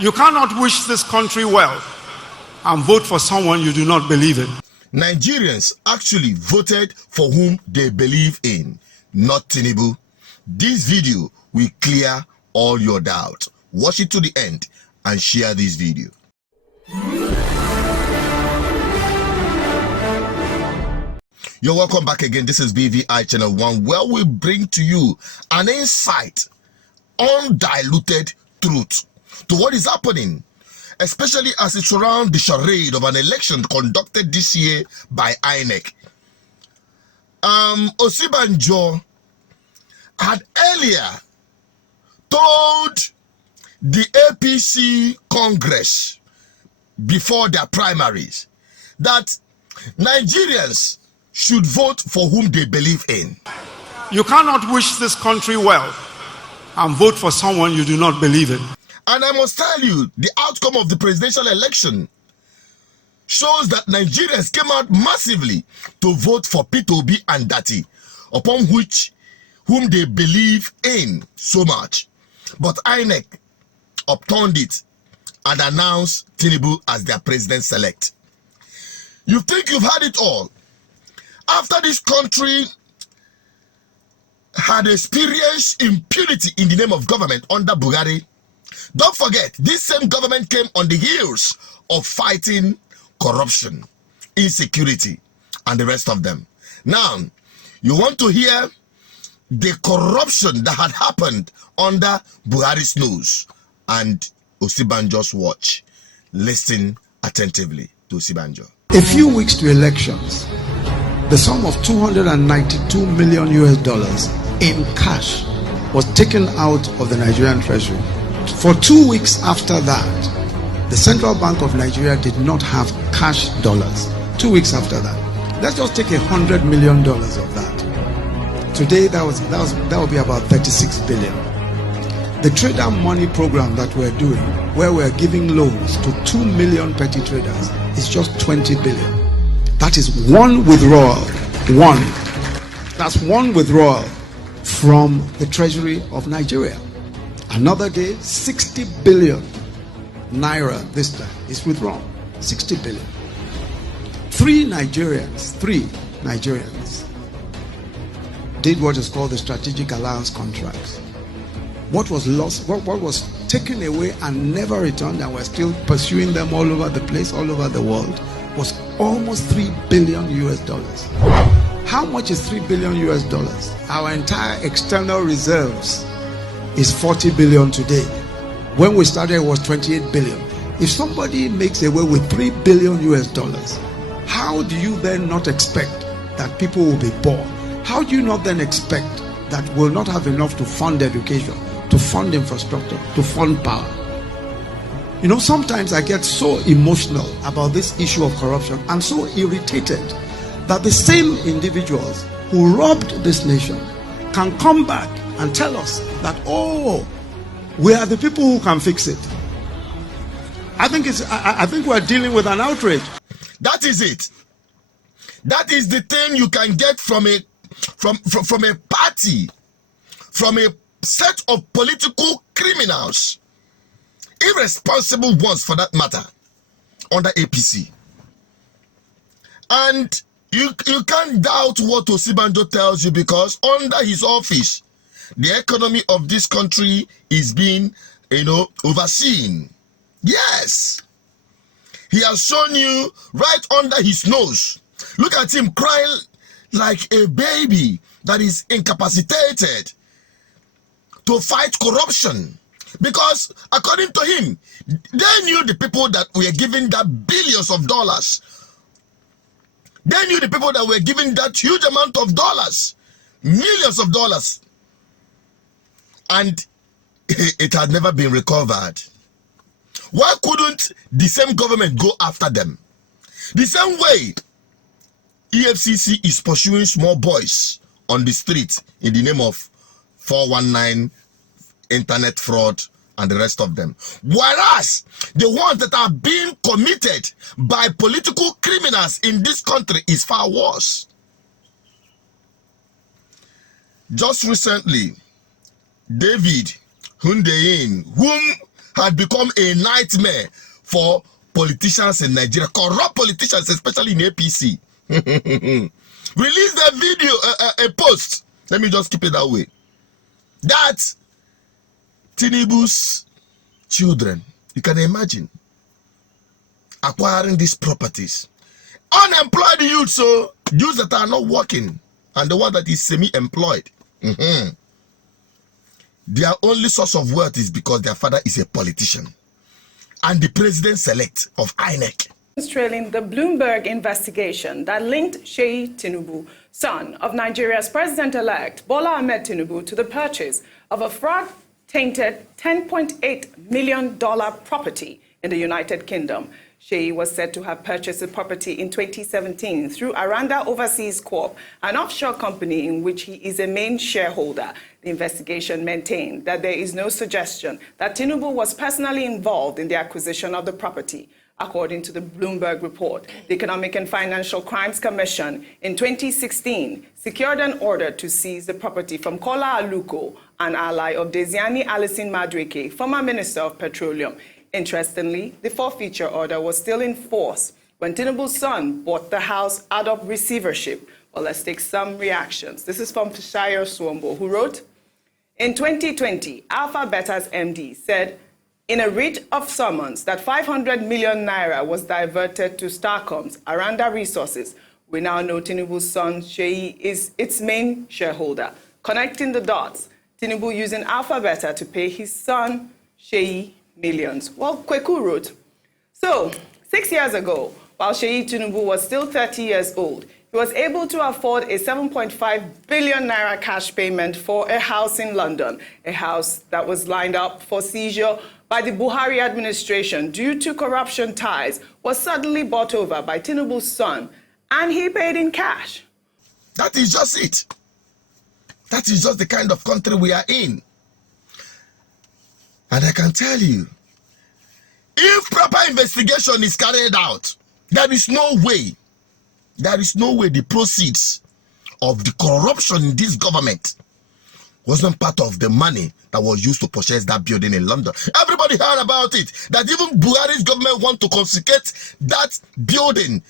You cannot wish this country well and vote for someone you do not believe in. Nigerians actually voted for whom they believe in, not Tinubu. This video will clear all your doubt. Watch it to the end and share this video. You're welcome back again. This is BVI Channel 1, where we bring to you an insight, undiluted truth to what is happening, especially as it surrounds the charade of an election conducted this year by INEC. Osibanjo had earlier told the APC Congress before their primaries that Nigerians should vote for whom they believe in. You cannot wish this country well and vote for someone you do not believe in. And I must tell you, the outcome of the presidential election shows that Nigerians came out massively to vote for P2B and Dati, upon whom they believe in so much. But INEC upturned it and announced Tinubu as their president-select. You think you've had it all? After this country had experienced impunity in the name of government under Buhari, don't forget, this same government came on the heels of fighting corruption, insecurity, and the rest of them. Now, you want to hear the corruption that had happened under Buhari's nose and Osibanjo's watch. Listen attentively to Osibanjo. A few weeks to elections, the sum of $292 million in cash was taken out of the Nigerian Treasury. For 2 weeks after that, the Central Bank of Nigeria did not have cash dollars. 2 weeks after that. Let's just take $100 million of that. Today, that would be about 36 billion. The trader money program that we're doing, where we're giving loans to 2 million petty traders, is just 20 billion. That is one withdrawal. That's one withdrawal from the Treasury of Nigeria. Another day, 60 billion Naira this time is withdrawn. 60 billion. Three Nigerians did what is called the strategic alliance contracts. What was lost, what was taken away and never returned, and we're still pursuing them all over the place, all over the world, was almost $3 billion. How much is $3 billion? Our entire external reserves is 40 billion today. When we started, it was 28 billion. If somebody makes away with $3 billion, how do you then not expect that people will be poor? How do you not then expect that we'll not have enough to fund education, to fund infrastructure, to fund power? You know, sometimes I get so emotional about this issue of corruption and so irritated that the same individuals who robbed this nation can come back and tell us that, oh, we are the people who can fix it. I think we're dealing with an outrage. That is it. That is the thing you can get from a party, from a set of political criminals, irresponsible ones for that matter, under APC. And you can't doubt what Osibanjo tells you, because under his office, the economy of this country is being, overseen. Yes. He has shown you right under his nose. Look at him crying like a baby that is incapacitated to fight corruption. Because according to him, they knew the people that were giving that billions of dollars. They knew the people that were giving that huge amount of dollars, millions of dollars. And it had never been recovered. Why couldn't the same government go after them? The same way EFCC is pursuing small boys on the street in the name of 419, internet fraud, and the rest of them. Whereas the ones that are being committed by political criminals in this country is far worse. Just recently, David Hundeyin, whom had become a nightmare for politicians in Nigeria, corrupt politicians, especially in APC. Release a video, a post. Let me just keep it that way. That Tinubu's children, you can imagine, acquiring these properties. Unemployed youth, so youths that are not working, and the one that is semi-employed. Their only source of wealth is because their father is a politician and the president-select of INEC. Trailing the Bloomberg investigation that linked Sheyi Tinubu, son of Nigeria's president-elect Bola Ahmed Tinubu, to the purchase of a fraud-tainted $10.8 million property in the United Kingdom. Sheyi was said to have purchased the property in 2017 through Aranda Overseas Corp, an offshore company in which he is a main shareholder. The investigation maintained that there is no suggestion that Tinubu was personally involved in the acquisition of the property. According to the Bloomberg report, the Economic and Financial Crimes Commission in 2016 secured an order to seize the property from Kola Aluko, an ally of Desiani Alison Madueke, former Minister of Petroleum. Interestingly, the forfeiture order was still in force when Tinubu's son bought the house out of receivership. Well, let's take some reactions. This is from Fishayo Swombo, who wrote, in 2020, Alpha Beta's MD said in a writ of summons that 500 million naira was diverted to Starcom's Aranda Resources. We now know Tinubu's son, Sheyi, is its main shareholder. Connecting the dots, Tinubu using Alpha Beta to pay his son, Sheyi, millions. Well, Kweku wrote, so 6 years ago, while Sheyi Tinubu was still 30 years old, he was able to afford a 7.5 billion naira cash payment for a house in London, a house that was lined up for seizure by the Buhari administration due to corruption ties, was suddenly bought over by Tinubu's son, and he paid in cash. That is just it. That is just the kind of country we are in. And I can tell you, if proper investigation is carried out, there is no way the proceeds of the corruption in this government wasn't part of the money that was used to purchase that building in London. Everybody heard about it, that even Buhari's government want to confiscate that building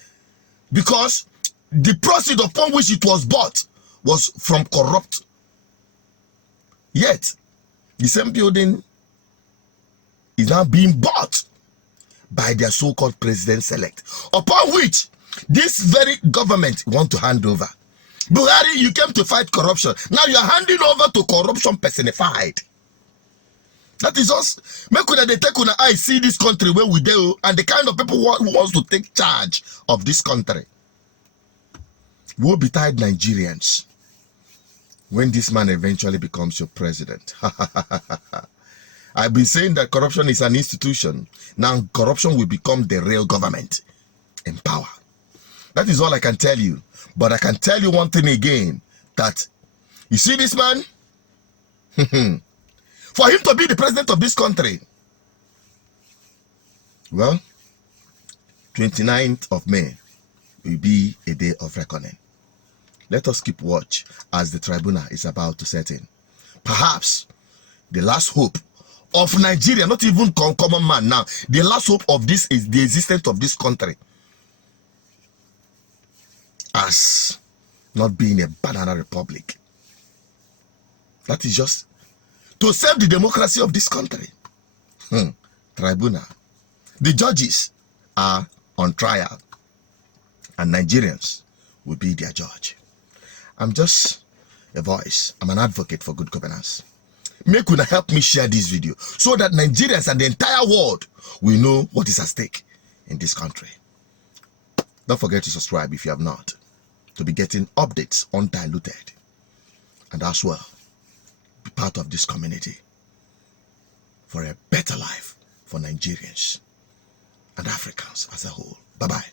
because the proceeds upon which it was bought was from corrupt. Yet, the same building is now being bought by their so-called president-select, upon which this very government want to hand over. Buhari, you came to fight corruption. Now you are handing over to corruption personified. That is us. Make una dey take una eye see this country where we do, and the kind of people who wants to take charge of this country. Woe betide Nigerians when this man eventually becomes your president. I've been saying that corruption is an institution. Now corruption will become the real government in power. That is all I can tell you. But I can tell you one thing again, that you see this man, for him to be the president of this country, well, 29th of May will be a day of reckoning. Let us keep watch as the tribunal is about to set in. Perhaps the last hope of Nigeria, not even common man now, the last hope of this is the existence of this country as not being a banana republic. That is just to save the democracy of this country. Tribunal. The judges are on trial and Nigerians will be their judge. I'm just a voice. I'm an advocate for good governance. Make una help me share this video so that Nigerians and the entire world will know what is at stake in this country. Don't forget to subscribe if you have not, to be getting updates undiluted. And as well, be part of this community for a better life for Nigerians and Africans as a whole. Bye-bye.